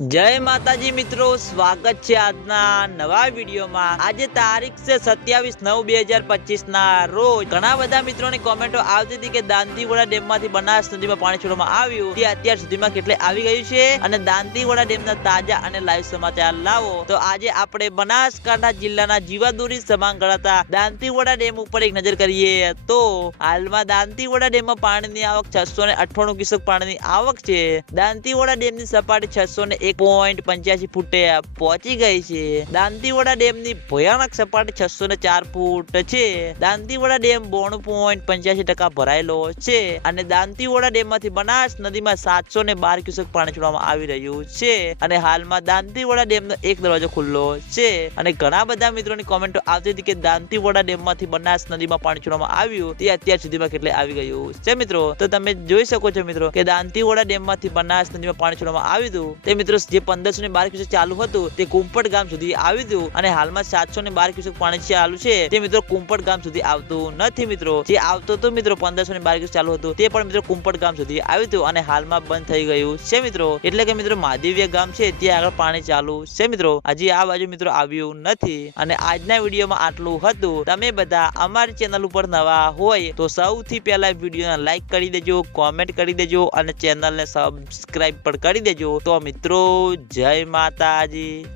જય માતાજી મિત્રો, સ્વાગત છે આજના નવા વિડીયોમાં. આજે તારીખ છે સત્યાવીસ નવ બે હજાર પચીસ ના રોજ ઘણા બધા મિત્રોની કોમેન્ટો આવતી હતી કે દાંતીવાડા ડેમમાંથી બનાસ નદીમાં પાણી છોડવામાં આવ્યું. તે અત્યાર સુધીમાં કેટલે આવી ગયું છે? અને દાંતીવાડા ડેમના તાજા અને લાઈવ સમાચાર લાવો. તો આજે આપણે બનાસકાંઠા જિલ્લાના જીવાદોરી સમાન ગણાતા દાંતીવાડા ડેમ ઉપર એક નજર કરીએ તો હાલમાં દાંતીવાડા ડેમમાં પાણીની આવક છસો ને અઠ્ઠાણું ક્યુસેક પાણીની આવક છે. દાંતીવાડા ડેમની સપાટી છસો ને એક પોઈન્ટ પંચ્યાસી ફૂટે પહોંચી ગઈ છે. દાંતીવાડા ડેમની ભયાનક સપાટી છસો ને ચાર ફૂટ છે. દાંતીવાડા ડેમ બોણું પોઈન્ટ પંચ્યાસી ટકા ભરાયેલો છે અને દાંતીવાડા ડેમમાંથી બનાસ નદીમાં સાતસો ને બાર ક્યુસેક પાણી છોડવામાં આવી રહ્યું છે અને હાલમાં દાંતીવાડા ડેમનો એક દરવાજો ખુલ્લો છે. અને ઘણા બધા મિત્રોની કોમેન્ટો આવતી હતી કે દાંતીવાડા ડેમમાંથી બનાસ નદીમાં પાણી છોડવામાં આવ્યું તે અત્યાર સુધીમાં કેટલે આવી ગયું છે. મિત્રો, તો તમે જોઈ શકો છો મિત્રો કે દાંતીવાડા ડેમમાંથી બનાસ નદીમાં પાણી છોડવામાં આવ્યું હતું. તે મિત્રો જે પંદરસો ને બાર ક્યુસેક ચાલુ હતું, તે કુંપટ ગામ સુધી આવી હતું અને હાલમાં સાતસો ને બાર ક્યુસેક પાણી ચાલુ છે. તે મિત્રો કુંપટ ગામ સુધી આવતું નથી મિત્રો. જે આવતો હતું મિત્રો પંદરસો ને બાર ક્યુસેક ચાલુ હતું, તે પણ મિત્રો કુંપટ ગામ સુધી આવ્યું હતું અને હાલમાં બંધ થઈ ગયું છે મિત્રો. એટલે કે મિત્રો મહાદેવિયા ગામ છે, ત્યાં આગળ પાણી ચાલુ છે મિત્રો. હજી આ બાજુ મિત્રો આવ્યું નથી. અને આજના વિડીયોમાં આટલું હતું. તમે બધા અમારી ચેનલ ઉપર નવા હોય, તો સૌથી પહેલા વિડીયોને લાઈક કરી દેજો, કોમેન્ટ કરી દેજો અને ચેનલને સબસ્ક્રાઇબ પણ કરી દેજો. તો મિત્રો જય માતાજી.